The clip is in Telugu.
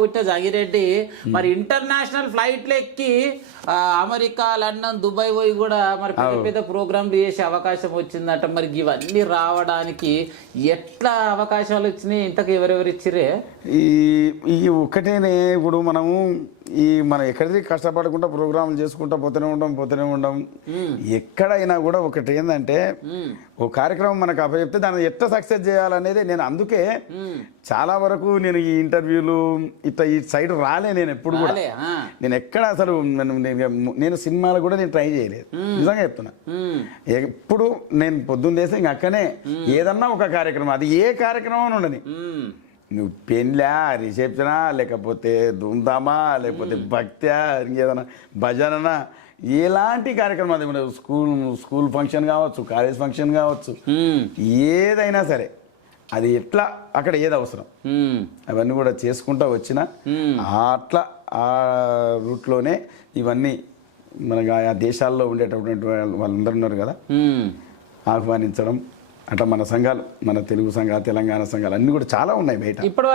పుట్టిన జంగిరెడ్డి మరి ఇంటర్నేషనల్ ఫ్లైట్లు ఎక్కి అమెరికా, లండన్, దుబాయ్ పోయి కూడా మరి పెద్ద పెద్ద ప్రోగ్రాంలు చేసే అవకాశం వచ్చిందట. మరి ఇవన్నీ రావడానికి ఎట్లా అవకాశాలు వచ్చినాయి? ఇంతకు ఎవరెవరు ఇచ్చిరే? ఈ ఒక్కటేనే. ఇప్పుడు మనము మనం ఎక్కడికి కష్టపడకుండా ప్రోగ్రాంలు చేసుకుంటా పోతూనే ఉంటాం. ఎక్కడైనా కూడా ఒకటి ఏంటంటే ఓ కార్యక్రమం మనకు అప్పచెప్తే దాన్ని ఎట్లా సక్సెస్ చేయాలనేది నేను అందుకే చాలా వరకు నేను ఈ ఇంటర్వ్యూలు ఇట్లా ఈ సైడ్ రాలే. నేను ఎప్పుడు కూడా నేను ఎక్కడ అసలు నేను సినిమాలు కూడా నేను ట్రై చేయలేదు. నిజంగా చెప్తున్నా. ఎప్పుడు నేను పొద్దున్న లేసి ఇంక అక్కనే ఏదన్నా ఒక కార్యక్రమం, అది ఏ కార్యక్రమం ఉండని, నువ్వు పెళ్ళా, రిసెప్షనా, లేకపోతే ధూమ్ధామా, లేకపోతే భక్త్యా, ఇంకేదన్నా భజననా, ఎలాంటి కార్యక్రమం, అది స్కూల్ ఫంక్షన్ కావచ్చు, కాలేజ్ ఫంక్షన్ కావచ్చు, ఏదైనా సరే అది ఎట్లా అక్కడ ఏది అవసరం అవన్నీ కూడా చేసుకుంటా వచ్చిన అట్లా ఆ రూట్లోనే ఇవన్నీ మనకు ఆ దేశాల్లో ఉండేటటువంటి వాళ్ళందరూ ఉన్నారు కదా, ఆహ్వానించడం. అట్లా మన సంఘాలు, మన తెలుగు సంఘాలు, తెలంగాణ సంఘాలు అన్నీ కూడా చాలా ఉన్నాయి బయట.